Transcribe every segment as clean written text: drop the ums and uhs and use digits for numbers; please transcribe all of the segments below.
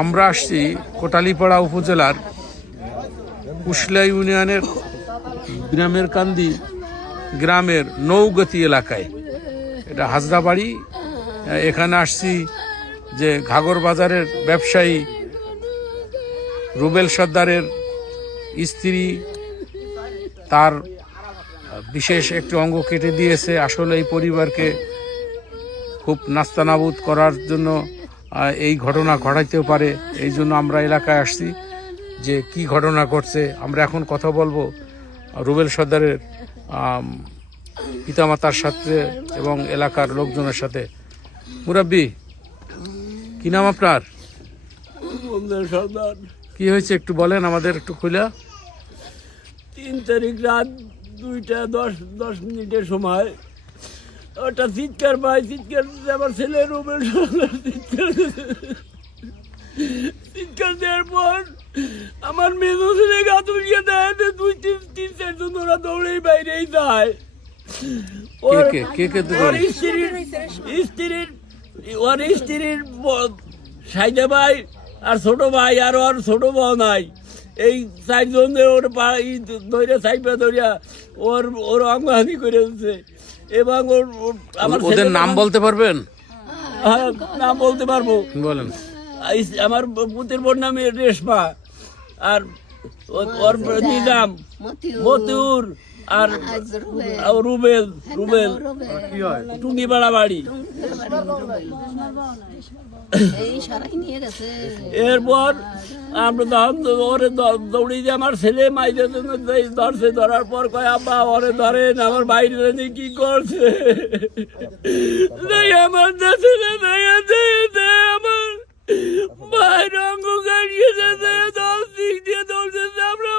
আমরা আসছি কোটালীপাড়া উপজেলার কুশলা ইউনিয়নের গ্রামের কান্দি গ্রামের নৌগতি এলাকায়। এটা হাজরাবাড়ি। এখানে আসছি যে ঘাগর বাজারের ব্যবসায়ী রুবেল সর্দারের স্ত্রী তার বিশেষ একটি অঙ্গ কেটে দিয়েছে। আসলে এই পরিবারকে খুব নাস্তানাবুদ করার জন্য এই ঘটনা ঘটাইতেও পারে, এই জন্য আমরা এলাকায় আসছি যে কি ঘটনা ঘটছে। আমরা এখন কথা বলবো রুবেল সর্দারের পিতামাতার সাথে এবং এলাকার লোকজনের সাথে। মুরাব্বি, কি নাম আপনার? সর্দার। কি হয়েছে একটু বলেন আমাদের, একটু খুলে। 3 তারিখ রাত 2:10 সময় ওটা চিৎকার পাই, চিৎকার আমার ছেলে রুবেল সর্দার চিৎকার দেওয়ার পর আমার মেজো ছেলে গা তুলিয়ে দেয়। 2-3-4 জন ওরা দৌড়েই বাইরেই যায়। ওর স্ত্রীর সাইদা ভাই আর ছোট ভাই আর ওর ছোট বউ নাই, এই 4 জন ওর ধৈর্য সাইপা ধরিয়া ওর অঙ্গহানি করে দিচ্ছে। এবং ওদের নাম বলতে পারবেন? হ্যাঁ, নাম বলতে পারবো, বলেন। আমার পুতের বোন নামে রেশমা, আর ওর নিজাম, মতিউর আর রুবেল টুঙ্গিপাড়া বাড়ি। এরপর আমরা ওরে দৌড়ি যে আমার ছেলে মাইদের জন্য ধরছে। ধরার পর কয় আব্বা ওরে ধরেন, আমার বাইরে কি করছে আমার ছেলে আমার বাইর অঙ্গ কাটিয়ে দিয়ে দৌড়ছে। আমরা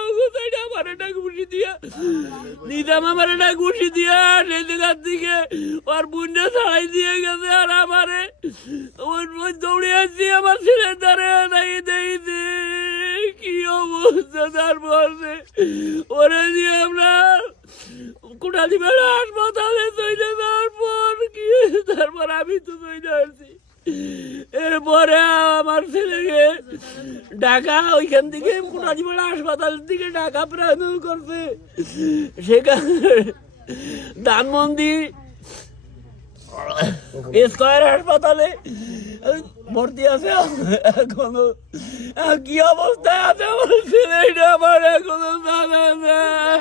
আমার একটা ঘুষি দিয়া নিতাম, আমার একটা ঘুষি দিয়া সেদিকার দিকে ওর বুনটা ছাড়াই দিয়ে গেছে। আর আমারে ওই দৌড়ে আসছি আমার ছেলে ধরে দেখতে কি অবস্থা। তারপর ওরে দিয়ে আমরা কোটালীপাড়া হাসপাতালে চলে যাওয়ার পর কি, তারপর আমি তো চলে আসছি। এরপরে আমার ছেলেকে ঢাকা ওইখান থেকে কোটালীপাড়া হাসপাতাল থেকে ঢাকা প্রেরণ করছে। সেখানে ধানমন্ডি স্কয়ার হাসপাতালে ভর্তি আছে। এখনো কি অবস্থায় আছে আমার ছেলেটা আমার এখনো জানা নাই।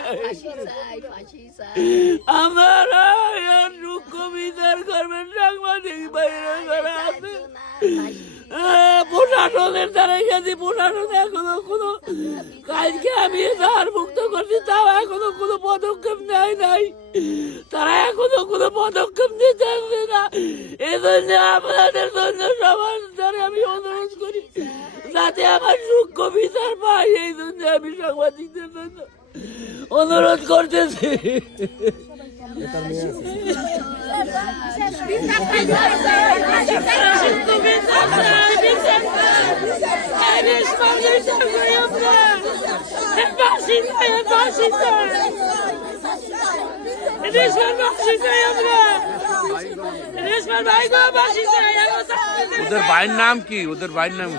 আমরা দুঃখ বিচার করবেন সাংবাদিক বাইরে যারা আছে, প্রশাসনের দ্বারা গেছি। প্রশাসন এখনো কোনো কাজকে আমি ধার মুক্ত করছি, তাও এখনো কোনো পদক্ষেপ নেয় নাই। তারা এখনো কোনো পদক্ষেপ নিতে আসবে না। এই জন্য আপনাদের জন্য সবার দ্বারা আমি অনুরোধ করি যাতে আমার সূক্ষ্ম বিচার পাই। এই জন্য আমি সাংবাদিকদের জন্য অনুরোধ করতেছি। ওদের ভাইয়ের নাম কি? ওদের ভাইয়ের নাম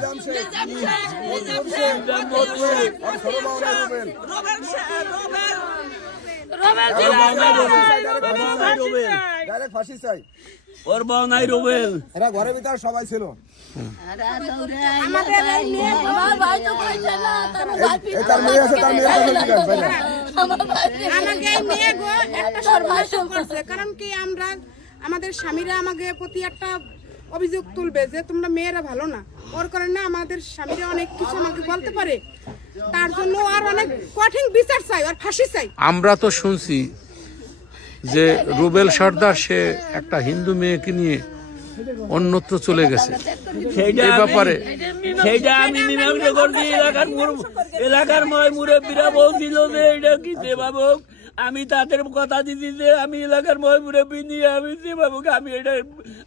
ওর বউ নাই রুবেল। এরা ঘরের ভিতরে সবাই ছিল। কারণ কি আমরা আমাদের স্বামীরা আমাকে প্রতি একটা অভিযোগ তুলবে যে তোমরা মেয়েরা ভালো না, ওর কারণে আমাদের স্বামীরা অনেক কিছু আমাকে বলতে পারে। তার জন্য আর অনেক কঠিন বিচার চাই, আর ফাঁসি চাই। আমরা তো শুনছি যে রুবেল সর্দার সে একটা হিন্দু মেয়েকে নিয়ে অন্যত্র চলে গেছে। এই ব্যাপারে সেইটা আমি মীমাংসা করছি। এলাকার মুরব্বীরা বলছিল যে এটা কি দেবাবক। আমি তাদের কথা দিচ্ছি যে আমি এলাকার মুরব্বী নিয়ে আমি দেবাবক, আমি এটা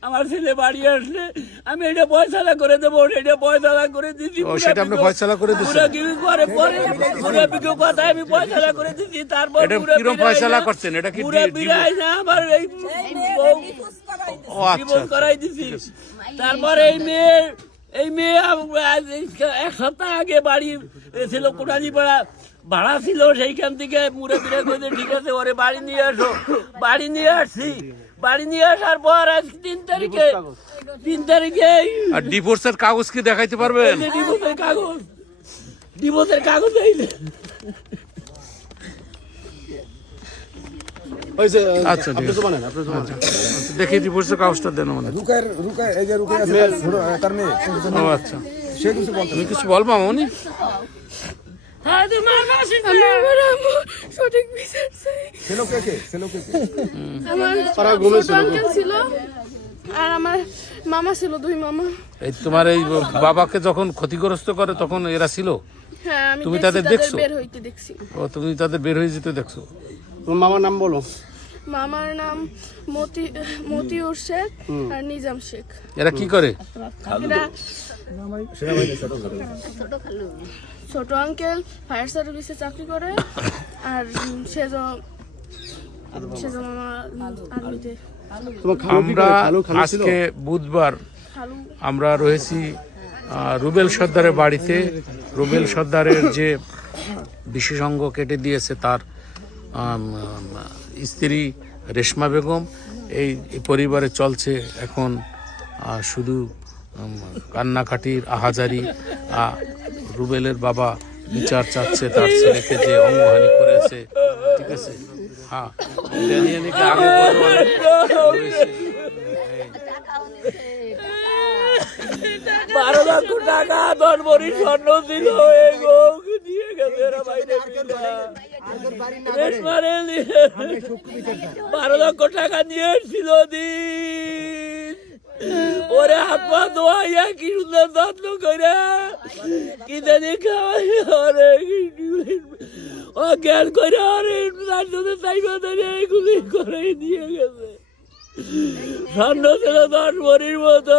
আমার ছেলে বাড়ি আসলে আমি এটা পয়সালা করে দেবো, এটা পয়সালা করে দিচ্ছি। সেটা আপনি পয়সালা করে দিচ্ছেন? মুরব্বীকে কথা আমি পয়সালা করে দিচ্ছি। তারপর পয়সালা করছেন? এটা কি মুরব্বীরাই না আমার এই করাই দিচ্ছি। তারপর এই মেয়ে এই মেয়ে আজ এক সপ্তাহ আগে বাড়ি ছিল কোটালীপাড়া ভাড়া ছিল, সেইখান থেকে মুড়ে ফিরে করে ঠিক আছে ওরে বাড়ি নিয়ে আসো, বাড়ি নিয়ে আসছি। বাড়ি নিয়ে আসার পর আজ 3 তারিখে আর ডিভোর্সের কাগজ কি দেখাইতে পারবেন? ডিভোর্সের কাগজ এই যে। আচ্ছা ঠিক আছে, আচ্ছা, দেখি ডিভোর্সের কাগজটা দেন আমাদের। ও আচ্ছা, তুমি কিছু বলবা মামনি? সঠিক বিচার চাই। আমার ছোট আঙ্কেল ছিল আর আমার মামা ছিল, 2 মামা। এই তোমার এই বাবাকে যখন ক্ষতিগ্রস্ত করে তখন এরা ছিল? হ্যাঁ, আমি তুমি দেখছি, তাদের দেখছো? বের হইতে দেখছি। ও তুমি তাদের বের হয়ে যেতে দেখছো? তোমার মামার নাম বলো। মামার নাম মতিউর শেখ আর নিজাম শেখ। এরা কি করে? এরা ছোট আঙ্কেল ফায়ার সার্ভিসে চাকরি করে আর সেজ মামা আর্মিতে। আমরা আজকে বুধবার খালু আমরা রয়েছি রুবেল সর্দারের বাড়িতে। রুবেল সর্দারের যে বিশেষ অঙ্গ কেটে দিয়েছে তার স্ত্রী রেশমা বেগম, এই পরিবারে চলছে এখন শুধু কান্নাকাটির আহাজারি। রুবেলের বাবা বিচার চাচ্ছে তার ছেলেকে যে অঙ্গহানি করেছে, ঠিক আছে? হ্যাঁ, এটা নিয়ে নাকি আগে পরে রয়েছে। 12 লক্ষ টাকা 10 ভরি স্বর্ণ ছিল, এই গো দিয়ে গেছে এরা বাইরে। 12 লক্ষ টাকা নিয়ে এসেছিল দিন, ওরে হাত পা ধোয়াইয়া কি সুন্দর যত্ন করে কি জানি খাওয়াই, অজ্ঞান করে চাইবা ধরে এগুলি করে নিয়ে গেছে। স্বর্ণ ছিল 10 ভরির মতো।